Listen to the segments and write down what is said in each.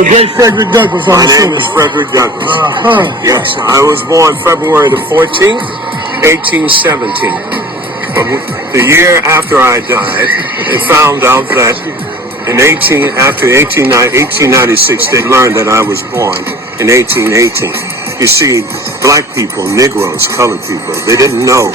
The great Frederick Douglass on the show. My name is Frederick Douglass. Yes, I was born February the 14th, 1817. But the year after I died, they found out that after 1896, they learned that I was born in 1818. You see, black people, Negroes, colored people, they didn't know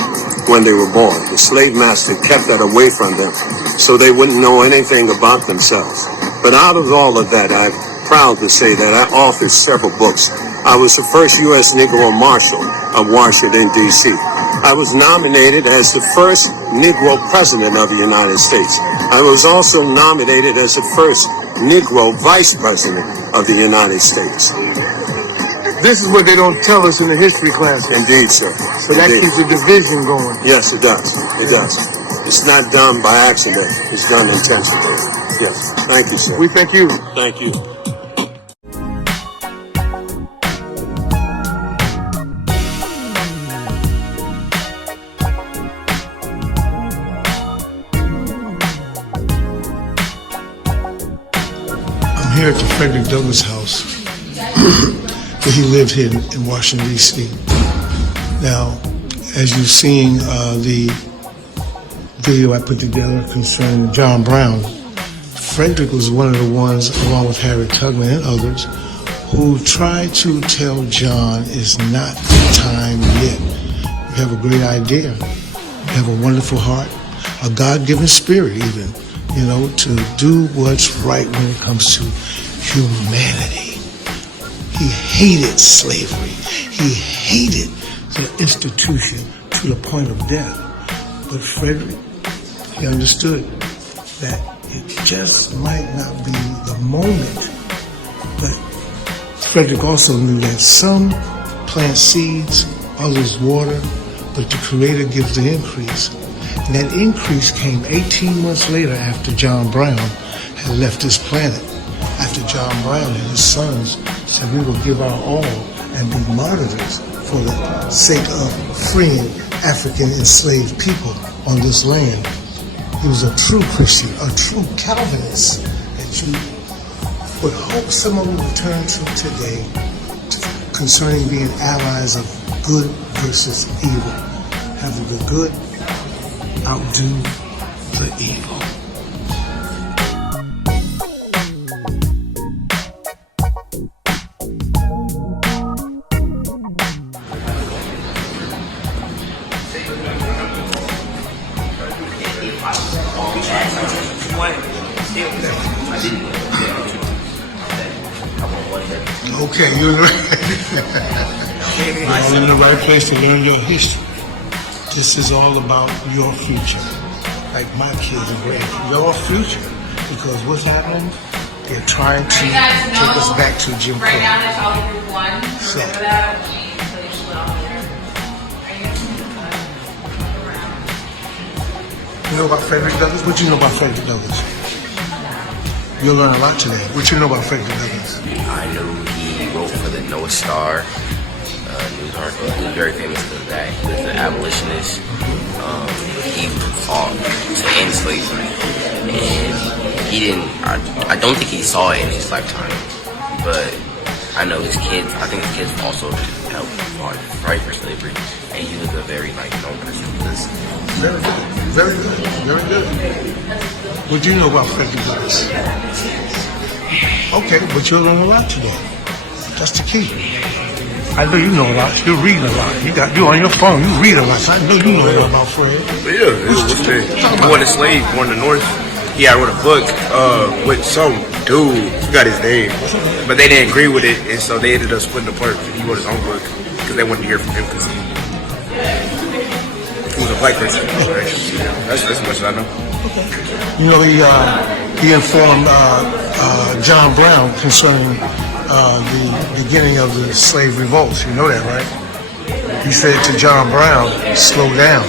when they were born. The slave master kept that away from them, so they wouldn't know anything about themselves. But out of all of that, I'm proud to say that I authored several books. I was the first U.S. Negro Marshal of Washington, D.C. I was nominated as the first Negro President of the United States. I was also nominated as the first Negro Vice President of the United States. This is what they don't tell us in the history classes. Indeed, sir. So that keeps the division going. Yes, it does. It does. It's not done by accident. It's done intentionally. Yes. Thank you, sir. We thank you. Thank you. I'm here at the Frederick Douglass house where he lived here in Washington, D.C. Now, as you've seen the video I put together concerning John Brown, Frederick was one of the ones, along with Harry Tubman and others, who tried to tell John it's not the time yet. You have a great idea. You have a wonderful heart, a God-given spirit even, to do what's right when it comes to humanity. He hated slavery. He hated the institution to the point of death. But Frederick, he understood that it just might not be the moment. But Frederick also knew that some plant seeds, others water, but the Creator gives the increase. And that increase came 18 months later after John Brown had left this planet. After John Brown and his sons said we will give our all and be martyrs for the sake of freeing African enslaved people on this land. He was a true Christian, a true Calvinist that you would hope someone would return to today concerning being allies of good versus evil. Having the good outdo the evil. Okay, you're in the right place to learn your history. This is all about your future. Like my kids and grandkids, your future. Because what's happening? They're trying to take us back to Jim Crow. Right now, that's all group one. So, Remember that? So you should all you know about Frederick Douglass? What you know about Frederick Douglass? You'll learn a lot today. What you know about Frederick Douglass? I knew he wrote for the North Star news article. He was very famous for that. He was an abolitionist. He fought to end slavery. And he didn't, I don't think he saw it in his lifetime. But I know his kids, I think his kids also helped fight for slavery. And he was a very known person. Very good. Very good. Very good. What do you know about Frederick Douglass? Okay, but you'll learn a lot today. That's the key. I know you know a lot. You're reading a lot. You on your phone. You read a lot. So I know you know a lot about Fred. Yeah, born a slave, born in the North. Yeah, I wrote a book with some dude. Forgot his name, but they didn't agree with it, and so they ended up splitting apart. He wrote his own book because they wanted to hear from him because he was a black person. That's as much as I know. You know, he informed John Brown concerning the beginning of the slave revolts. You know that, right? He said to John Brown, slow down.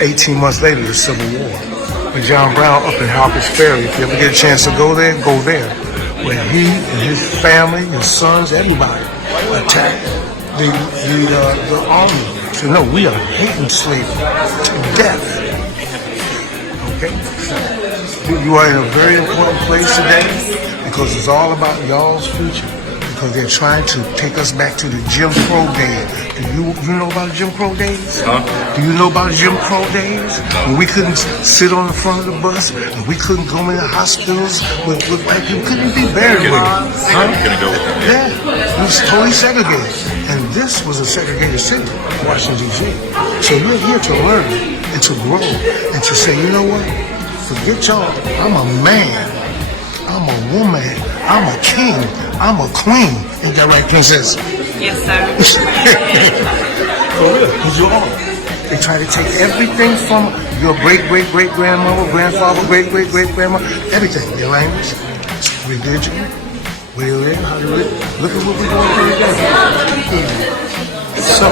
18 months later, the Civil War. But John Brown up in Harper's Ferry, if you ever get a chance to go there, go there. Where he and his family, his sons, everybody attacked the army. So no, we are hating slavery to death. Okay? You are in a very important place today. because it's all about y'all's future. Because they're trying to take us back to the Jim Crow days. Do you know about the Jim Crow days? Huh? Do you know about the Jim Crow days? When we couldn't sit on the front of the bus, and we couldn't go into hospitals with white people, couldn't be buried with them. Huh? Couldn't go with them. Yeah, it was totally segregated. And this was a segregated city, Washington, D.C. So you're here to learn and to grow and to say, you know what? Forget y'all. I'm a man. I'm a woman. I'm a king. I'm a queen. Ain't that right, princess? Yes, sir. For real, because you are. They try to take everything from your great-great-great-grandmother, grandfather, great-great-great-grandmother, everything. Your language, religion, where you live, how you live. Look at what we're going through today. So,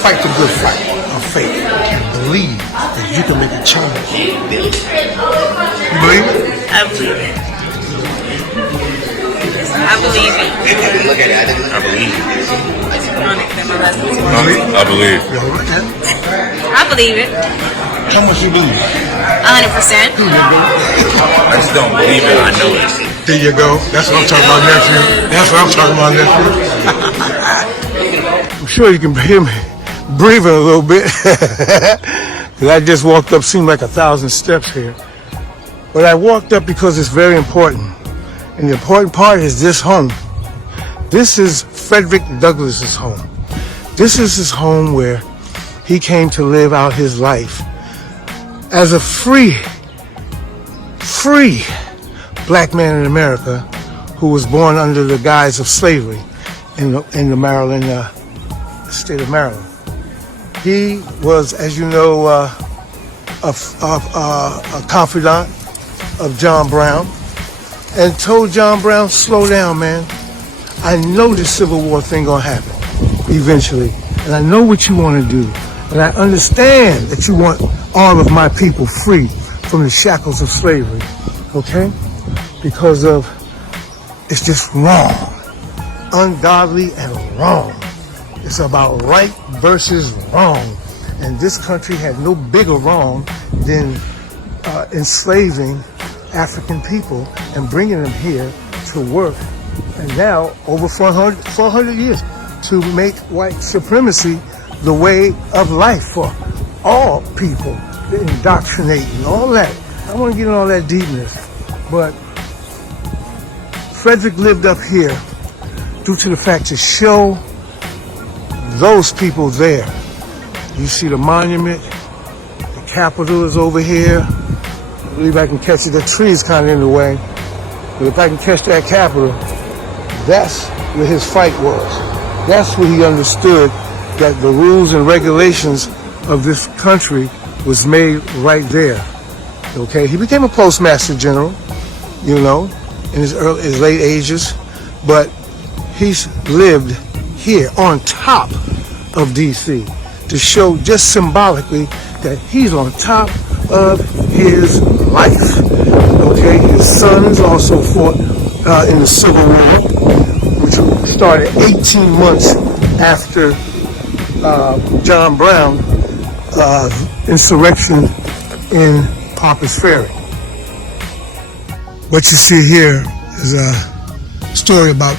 fight the good fight of faith and believe that you can make a change. You believe it? I believe it. I believe it. I believe. You want to accept my lessons? I believe. You all right, man? I believe it. How much you believe? 100%. I just don't believe it. I know it. There you go. That's what I'm talking about, nephew. That's what I'm talking about, nephew. I'm sure you can hear me breathing a little bit. Because I just walked up, seemed like 1,000 steps here. But I walked up because it's very important. And the important part is this home. This is Frederick Douglass's home. This is his home where he came to live out his life as a free black man in America who was born under the guise of slavery in the Maryland, state of Maryland. He was, as you know, a confidant of John Brown, and told John Brown, slow down, man. I know this Civil War thing gonna happen eventually, and I know what you want to do, and I understand that you want all of my people free from the shackles of slavery, okay? Because of, it's just wrong, ungodly and wrong. It's about right versus wrong, and this country had no bigger wrong than enslaving African people and bringing them here to work, and now over 400 years to make white supremacy the way of life for all people, the indoctrinate and all that. I don't want to get in all that deepness, but Frederick lived up here due to the fact to show those people there. You see the monument, the Capitol is over here. I believe I can catch it. The tree is kind of in the way. But if I can catch that Capitol, that's where his fight was. That's where he understood that the rules and regulations of this country was made right there. Okay? He became a postmaster general, you know, in his late ages. But he's lived here on top of D.C. to show just symbolically that he's on top of his life. Okay, his sons also fought in the Civil War, which started 18 months after John Brown insurrection in Harper's Ferry. What you see here is a story about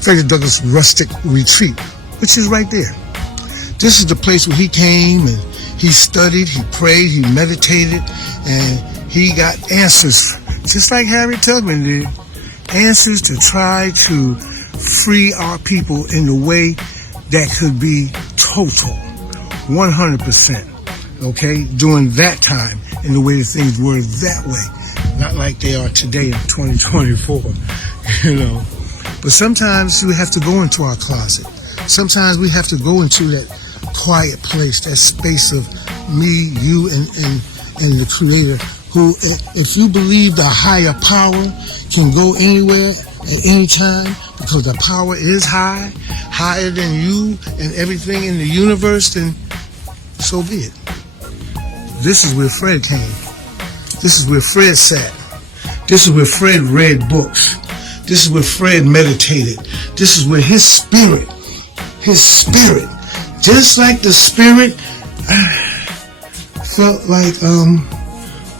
Frederick Douglass' rustic retreat, which is right there. This is the place where he came and he studied, he prayed, he meditated, and he got answers, just like Harriet Tubman did, answers to try to free our people in a way that could be total, 100%, okay, during that time, in the way that things were that way, not like they are today in 2024, you know. But sometimes we have to go into our closet. Sometimes we have to go into that quiet place, that space of me, you, and the Creator, who, if you believe the higher power can go anywhere at any time, because the power is high, higher than you and everything in the universe, then so be it. This is where Fred came. This is where Fred sat. This is where Fred read books. This is where Fred meditated. This is where his spirit, just like the spirit felt like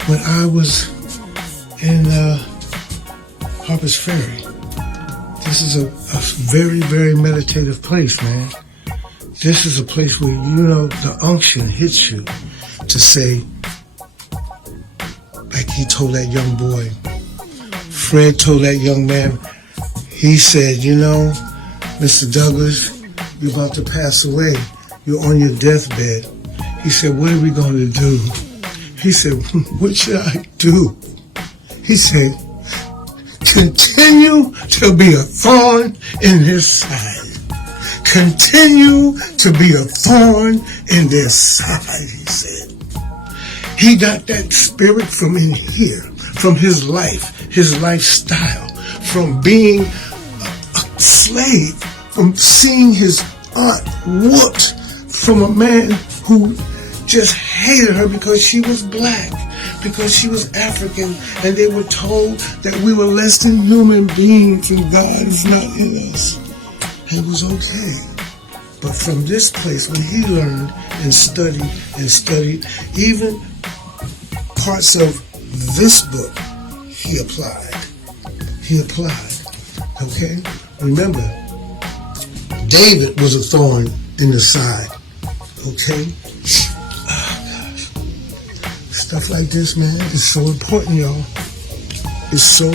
when I was in Harper's Ferry. This is a very, very meditative place, man. This is a place where, the unction hits you to say, like he told that young boy, Fred told that young man, he said, Mr. Douglas, you're about to pass away. You're on your deathbed. He said, what are we going to do? He said, what should I do? He said, continue to be a thorn in his side. Continue to be a thorn in their side, he said. He got that spirit from in here, from his life, his lifestyle, from being a slave, from seeing his aunt whooped, from a man who just hated her because she was black, because she was African, and they were told that we were less than human beings and God is not in us. It was okay. But from this place, when he learned and studied, even parts of this book, he applied. Okay? Remember, David was a thorn in the side. Okay? Oh, gosh. Stuff like this, man, is so important, y'all. It's so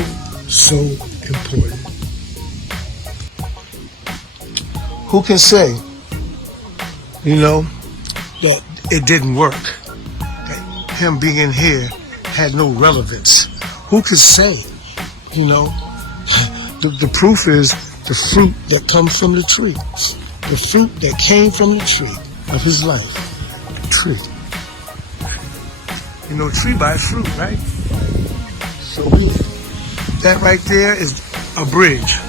important. Who can say, that it didn't work? That him being here had no relevance? Who could say, the proof is the fruit that comes from the tree. The fruit that came from the tree of his life. The tree. Tree by fruit, right? So that right there is a bridge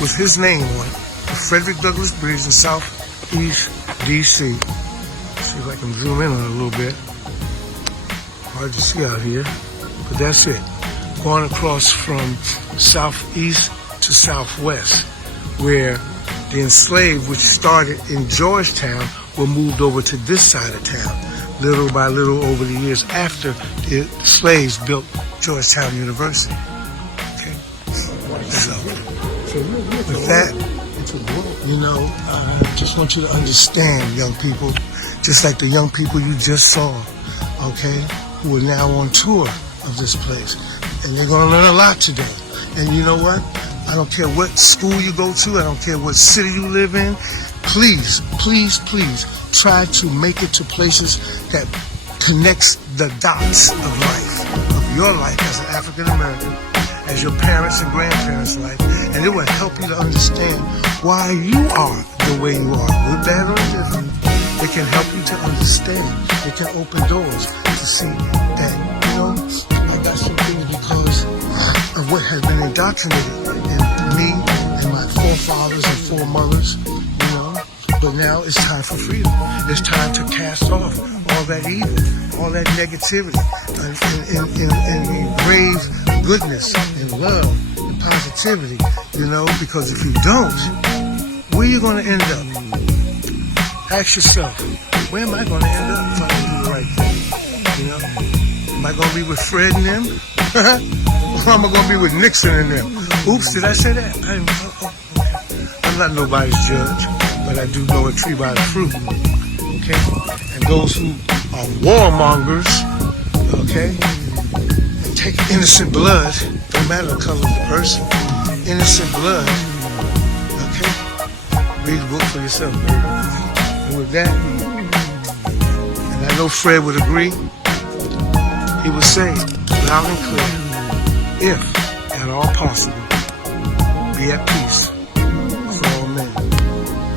with his name on it. The Frederick Douglass Bridge in Southeast D.C. See if I can zoom in on it a little bit. Hard to see out here, but that's it. Going across from southeast to southwest, where the enslaved, which started in Georgetown, were moved over to this side of town, little by little over the years after the slaves built Georgetown University. Okay? So with that, I just want you to understand, young people, just like the young people you just saw, okay, who are now on tour of this place. And they're going to learn a lot today. And you know what? I don't care what school you go to. I don't care what city you live in. Please, please, please try to make it to places that connects the dots of life, of your life as an African American, as your parents and grandparents' life. And it will help you to understand why you are the way you are, good, bad, or indifferent. It can help you to understand. It can open doors to see that, I got some things because of what has been indoctrinated in me and my forefathers and foremothers, But now it's time for freedom. It's time to cast off all that evil, all that negativity, and engrave goodness and love and positivity, because if you don't, where are you going to end up? Ask yourself, where am I going to end up if I don't do the right thing? Am I going to be with Fred and them? Or am I going to be with Nixon and them? Oops, did I say that? I'm not nobody's judge, but I do know a tree by the fruit. Okay? And those who are warmongers, okay, and take innocent blood, no matter the color of the person, innocent blood, okay? Read the book for yourself, baby. And with that, and I know Fred would agree, he would say loud and clear, if at all possible, be at peace with all men,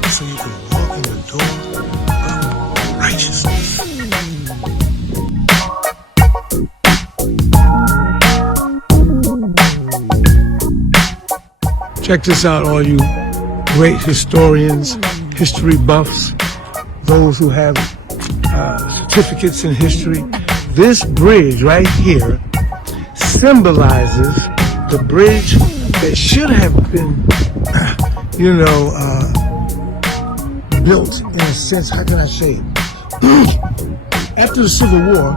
so you can walk in the door of righteousness. Check this out, all you great historians, history buffs, those who have certificates in history. This bridge right here symbolizes the bridge that should have been, built in a sense, how can I say it? After the Civil War,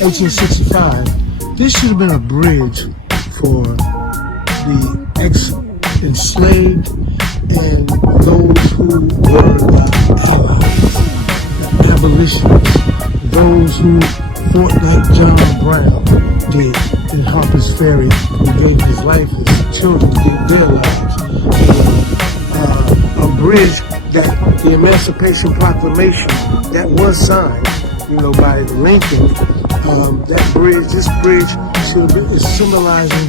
1865, this should have been a bridge for ex-enslaved, and those who were the allies, the abolitionists, those who fought like John Brown did in Harper's Ferry, who gave his life, his children gave their lives. A bridge that the Emancipation Proclamation that was signed, by Lincoln. This bridge should have been, is symbolizing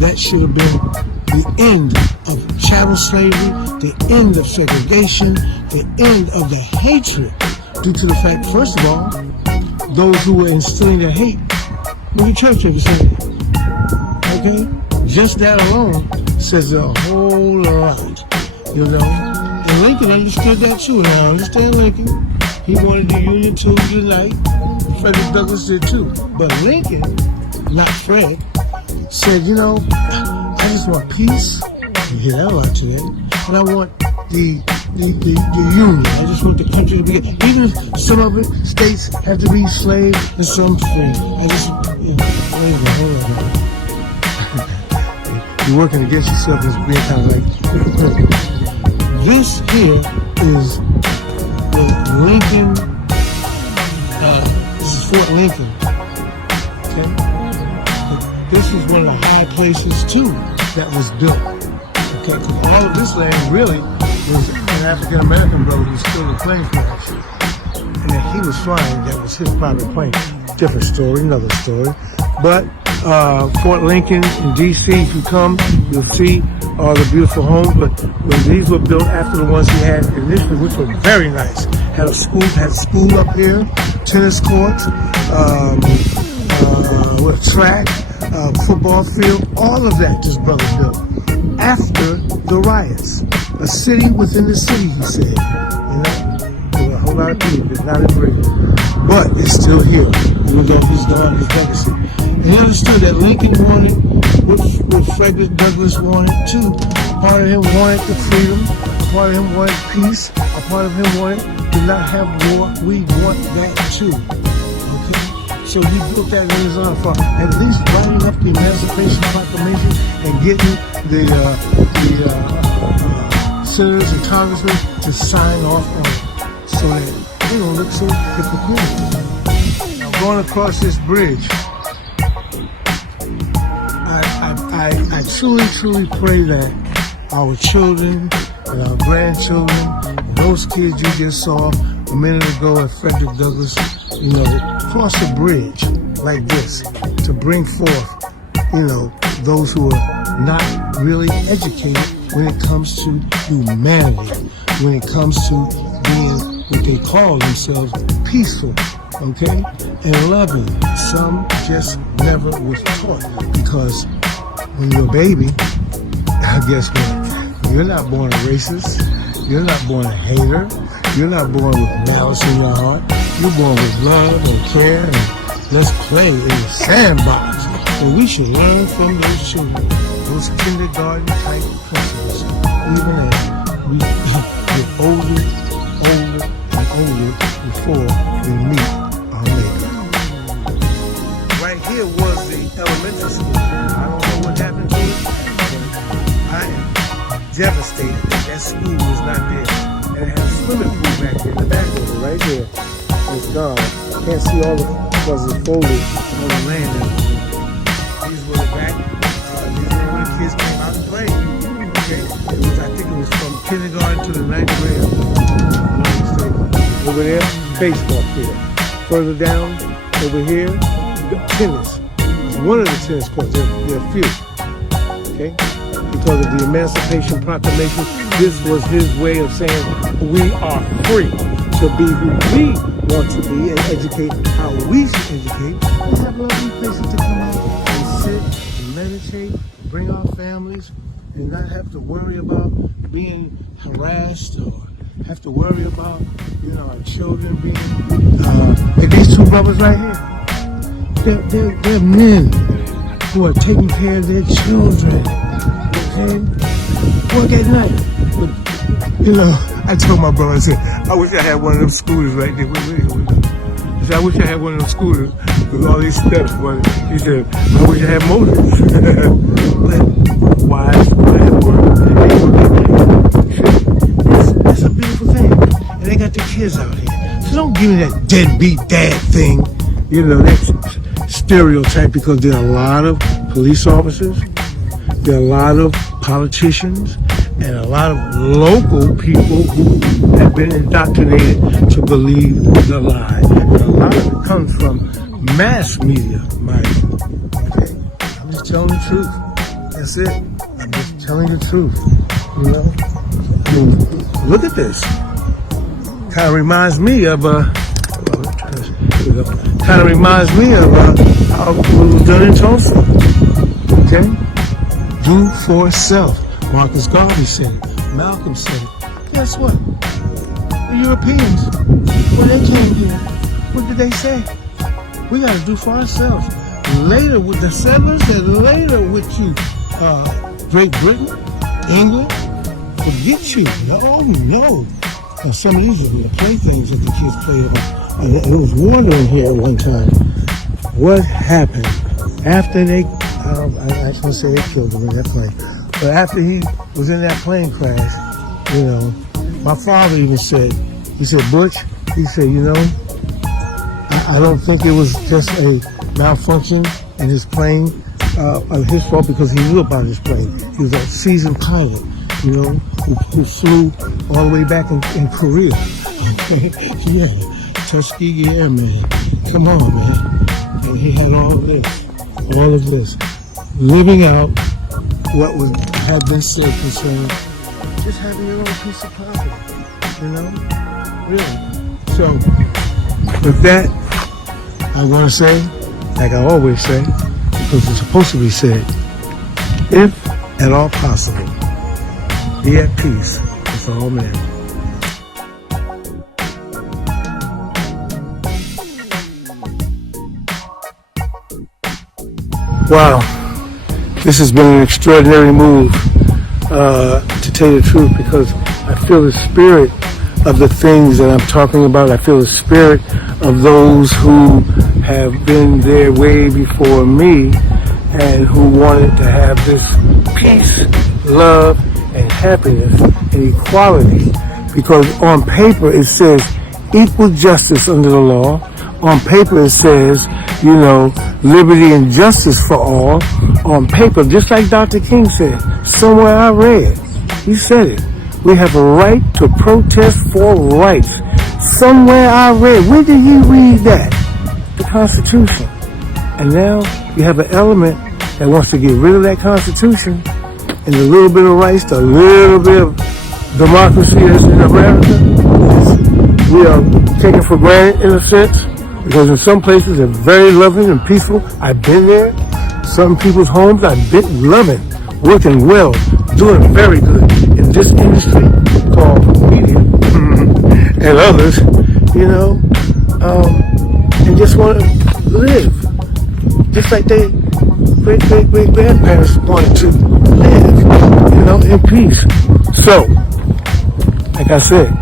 that should have been the end of chattel slavery, the end of segregation, the end of the hatred, due to the fact, first of all, those who were instilling their hate were the church of the city. Okay? Just that alone says a whole lot, And Lincoln understood that too. And I understand Lincoln. He wanted the Union to unite. Frederick Douglass did too. But Lincoln, not Fred, said, I just want peace. You hear that a lot today. And I want the union. I just want the country to be, even if some of it states have to be slaves and some free. You're working against yourself as being kind of like, this here is the Lincoln, this is Fort Lincoln, okay? But this is one of the high places too that was built, okay? All of this land really was an African American brother who stole the plane for that shit. And he was flying, that was his private plane. Different story, another story. But Fort Lincoln in D.C., if you come, you'll see all the beautiful homes. But when these were built after the ones he had initially, which were very nice, had school up here, tennis courts, track, football field, all of that this brother built after the riots. A city within the city, he said. There were a whole lot of people that not agree, but it's still here. Even though he's gone, his legacy. And he understood that Lincoln wanted what Frederick Douglass wanted too. A part of him wanted the freedom. A part of him wanted peace. A part of him wanted to not have war. We want that too. Okay? So he built that in his honor for at least writing up the Emancipation Proclamation and getting the senators and congressmen to sign off on it so that they don't look so hypocritical. Now going across this bridge, I truly pray that our children and our grandchildren, and those kids you just saw a minute ago at Frederick Douglass, cross a bridge like this to bring forth, those who are not really educated when it comes to humanity, when it comes to being what they call themselves peaceful, okay, and loving. Some just never was taught, because when you're a baby, guess what? You're not born a racist. You're not born a hater. You're not born with malice in your heart. You're born with love and care, and let's play in the sandbox. And we should learn from those children, those kindergarten type principles, even as we get older and older before we meet our maker. Right here was the elementary school. I don't know what happened to it, but I am devastated that school is not there. And it has a swimming pool back there in the back of it, right there. It's gone. Can't see all the, because it's folded on the land. These were the back. These were when the kids came out and played. Okay, I think it was from kindergarten to the 9th grade. Over there, baseball field. Further down, over here, tennis. It's one of the tennis courts. There are a few. Okay, because of the Emancipation Proclamation, this was his way of saying we are free to be who we want to be and educate how we should educate. We have lovely places to come out and sit and meditate, bring our families, and not have to worry about being harassed or have to worry about, our children being, like these two brothers right here. They're men who are taking care of their children. Okay? Work at night. But, I told my brother, I said, I wish I had one of them scooters right there. The He said, I wish I had one of those scooters with all these steps, but he said, I wish I had motors. But wise, work. It's a beautiful thing. And they got the kids out here. So don't give me that deadbeat dad thing, that stereotype, because there are a lot of police officers, there are a lot of politicians, and a lot of local people who have been indoctrinated to believe the lie. And a lot of it comes from mass media, mind you. Okay? I'm just telling the truth. That's it. I'm just telling the truth. I mean, look at this. Kind of reminds me of how it was done in Tulsa. Okay? Do for self. Marcus Garvey said it. Malcolm said it. Guess what? The Europeans, when they came here, what did they say? We got to do for ourselves. Later with the settlers, and later with you, Great Britain, England, forget you. No. Now, some of these are the playthings that the kids played on. And it was water in here at one time. What happened after they, I just want to say they killed him in that plane. But after he was in that plane crash, my father even said, Butch, he said, I don't think it was just a malfunction in his plane, his fault, because he knew about his plane. He was a seasoned pilot, who flew all the way back in Korea. Yeah, Tuskegee Airman. Come on, man. And he had all of this, living out what would have been said concerning just having your own piece of property, really. So, with that, I'm going to say, like I always say, because it's supposed to be said, if at all possible, be at peace with all men. Wow, this has been an extraordinary move, to tell you the truth, because I feel the spirit of the things that I'm talking about. I feel the spirit of those who have been there way before me and who wanted to have this peace, love, and happiness and equality. Because on paper it says equal justice under the law. On paper it says, liberty and justice for all. On paper, just like Dr. King said, somewhere I read, he said it. We have a right to protest for rights. Somewhere I read, where did he read that? The Constitution. And now you have an element that wants to get rid of that Constitution and a little bit of rights, a little bit of democracy that's in America. We are taken for granted in a sense, because in some places they're very loving and peaceful. I've been there. Some people's homes I've been loving, working well, doing very good in this industry called media and others, and just want to live just like they great-great-great-grandparents wanted to live, in peace. So, like I said,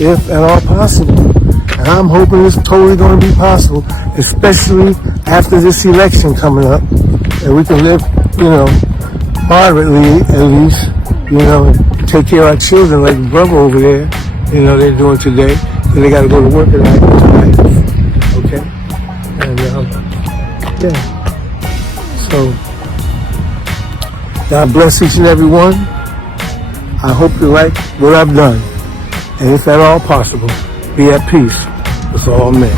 if at all possible, and I'm hoping it's totally going to be possible, especially after this election coming up, and we can live, moderately at least, and take care of our children like the brother over there, they're doing today, because they got to go to work at night tonight, okay? And, yeah. So, God bless each and every one. I hope you like what I've done. And if at all possible, be at peace with all men.